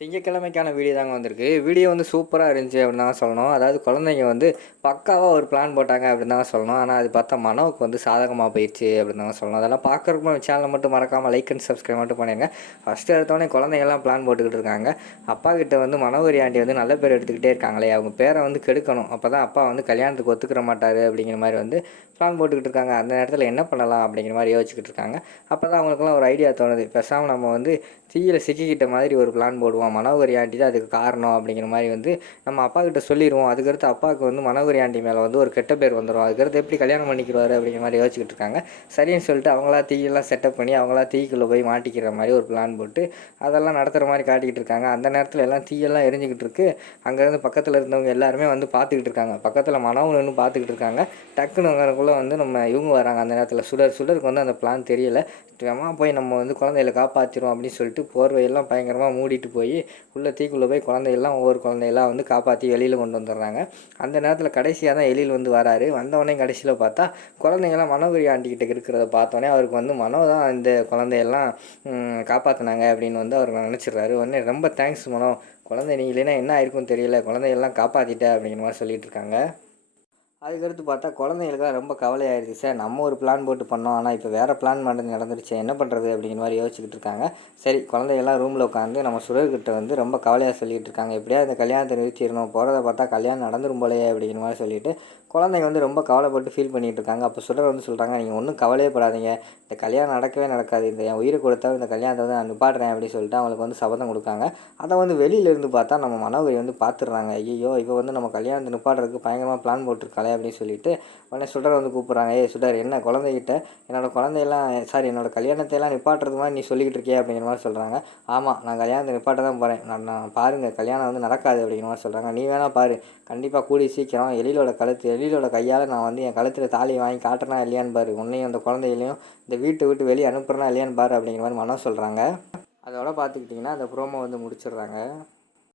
திங்கட்கிழமைக்கான video தாங்க வந்திருக்கு. Video வந்து சூப்பரா இருந்துச்சு அப்படின்னு தாங்க சொல்லணும். அதாவது குழந்தைங்க வந்து பக்காவா ஒரு பிளான் போட்டாங்க அப்படின்னு தாங்க சொல்லணும். ஆனா அது பார்த்தா மனோவுக்கு வந்து சாதகமா போயிருச்சு அப்படின்னு தாங்க சொல்லணும். அதெல்லாம் பார்க்கறதுக்கு நம்ம சேனலை மட்டும் மறக்காம லைக் அண்ட் சப்ஸ்கிரைப் மட்டும் பண்ணிடுங்க. ஃபர்ஸ்ட் எடுத்தோடனே குழந்தைங்கலாம் பிளான் போட்டுக்கிட்டு இருக்காங்க. அப்பா கிட்ட வந்து மனோகரி ஆண்டி வந்து நல்ல பேர் எடுத்துக்கிட்டே இருக்காங்களே, அவங்க பேரை வந்து கெடுக்கணும். அப்பதான் அப்பா வந்து கல்யாணத்துக்கு ஒத்துக்கிற மாட்டாரு அப்படிங்கிற மாதிரி வந்து பிளான் போட்டுக்கிட்டு இருக்காங்க. அந்த நேரத்தில் என்ன பண்ணலாம் அப்படிங்கிற மாதிரி யோசிச்சுக்கிட்டு இருக்காங்க. அப்போ தான் அவங்களுக்குலாம் ஒரு ஐடியா தோணுது. பேசாமல் நம்ம வந்து தீயில சிக்கிக்கிட்ட மாதிரி ஒரு பிளான் போடுவோம். மனோகரி ஆண்டி தான் அதுக்கு காரணம் அப்படிங்கிற மாதிரி வந்து நம்ம அப்பா கிட்ட சொல்லிடுவோம். அதுக்கடுத்து அப்பாவுக்கு வந்து மனோகரி ஆண்டி மேலே வந்து ஒரு கெட்ட பேர் வந்துடும். அதுக்கடுத்து எப்படி கல்யாணம் பண்ணிக்கிறாரு அப்படிங்கிற மாதிரி யோசிச்சுக்கிட்டு இருக்காங்க. சரின்னு சொல்லிட்டு அவங்களா தீயெல்லாம் செட்டப் பண்ணி அவங்களா தீக்குள்ளே போய் மாட்டிக்கிற மாதிரி ஒரு பிளான் போட்டு அதெல்லாம் நடத்துகிற மாதிரி காட்டிக்கிட்டு இருக்காங்க. அந்த நேரத்தில் எல்லாம் தீயெல்லாம் எரிஞ்சிக்கிட்டு இருக்கு. அங்கேருந்து பக்கத்தில் இருந்தவங்க எல்லாருமே வந்து பார்த்துக்கிட்டு இருக்காங்க. பக்கத்தில் மனோவும் நின்று பார்த்துக்கிட்டு இருக்காங்க. டக்குன்னு அங்கனக்குள்ளே வந்து நம்ம இவங்க வராங்க. அந்த நேரத்தில் சுடருக்கு வந்து அந்த பிளான் தெரியல. வேகமாக போய் நம்ம வந்து குழந்தைகளை காப்பாற்றிடும் அப்படின்னு சொல்லிட்டு போர்வையெல்லாம் பயங்கரமாக மூடிட்டு போய் உள்ளே தீக்குள்ளே போய் குழந்தையெல்லாம் ஒவ்வொரு குழந்தையெல்லாம் வந்து காப்பாற்றி வெளியில் கொண்டு வந்துடுறாங்க. அந்த நேரத்தில் கடைசியாக தான் எழில் வந்து வராரு. வந்தவொடனே கடைசியில் பார்த்தா குழந்தைங்கள்லாம் மனோகரி ஆண்டிக்கிட்ட இருக்கிறத பார்த்தோன்னே அவருக்கு வந்து மனோ தான் இந்த குழந்தையெல்லாம் காப்பாற்றினாங்க அப்படின்னு வந்து அவர் நினச்சிடுறாரு. உடனே ரொம்ப தேங்க்ஸ் மனோ, குழந்தை நீ இல்லைன்னா என்ன ஆயிருக்குன்னு தெரியல, குழந்தையெல்லாம் காப்பாற்றிட்ட அப்படிங்கிற மாதிரி சொல்லிட்டு இருக்காங்க. அதுக்கடுத்து பார்த்தா குழந்தைங்களுக்குலாம் ரொம்ப கவலையாயிருச்சு. சார் நம்ம ஒரு பிளான் போட்டு பண்ணோம். ஆனால் இப்போ வேறு பிளான் நடந்துருச்சு. என்ன பண்ணுறது அப்படிங்கிற மாதிரி யோசிச்சுக்கிட்டு இருக்காங்க. சரி, குழந்தைகள்லாம் ரூமில் உட்காந்து நம்ம சுரர்கிட்ட வந்து ரொம்ப கவலையாக சொல்லிகிட்டு இருக்காங்க. எப்படியா இந்த கல்யாணத்தை நிறுத்திடணும், போகிறத பார்த்தா கல்யாணம் நடந்துரும் போலையே அப்படிங்கிற மாதிரி சொல்லிட்டு குழந்தைங்க வந்து ரொம்ப கவலைப்பட்டு ஃபீல் பண்ணிகிட்டு இருக்காங்க. அப்போ சுடர் வந்து சொல்கிறாங்க, நீங்கள் ஒன்றும் கவலையே படாதீங்க, இந்த கல்யாணம் நடக்கவே நடக்காது. இந்த என் உயிரை கொடுத்தாலும் இந்த கல்யாணத்தை வந்து நான் நிப்பாட்டுறேன் அப்படின்னு சொல்லிட்டு அவங்களுக்கு வந்து சபதம் கொடுக்காங்க. அதை வந்து வெளியிலேருந்து பார்த்தா நம்ம மனோகரி வந்து பார்த்துடுறாங்க. ஐயோ, இப்போ வந்து நம்ம கல்யாணத்தை நிப்பாட்டுறதுக்கு பயங்கரமாக பிளான் போட்டிருக்காளே அப்படின்னு சொல்லிட்டு உடனே சுடர் வந்து கூப்பிட்றாங்க. ஏய் சுடர், என்ன குழந்தைகிட்ட என்னோடய குழந்தையெல்லாம் சாரி என்னோடய கல்யாணத்தையெல்லாம் நிப்பாட்டுறது மாதிரி நீ சொல்லிக்கிட்டு இருக்கியே அப்படிங்கிற மாதிரி சொல்கிறாங்க. ஆமாம், நான் கல்யாணத்தை நிப்பாட்ட தான் போகிறேன். நான் பாருங்கள் கல்யாணம் வந்து நடக்காது அப்படிங்கிற மாதிரி சொல்கிறாங்க. நீ வேணா பாரு, கண்டிப்பாக கூடி சீக்கிரம் எழிலோட கையால் நான் வந்து என் கழுத்தில் தாலி வாங்கி காட்டுறேனா இல்லையான்னு பாரு, உன்னையும் அந்த குழந்தைகளையும் இந்த வீட்டை விட்டு வெளியே அனுப்புறேனா இல்லையான்னு பாரு அப்படிங்கிற மாதிரி மனோ சொல்கிறாங்க. அதோட பார்த்துக்கிட்டிங்கன்னா அந்த ப்ரோமோ வந்து முடிச்சிடுறாங்க.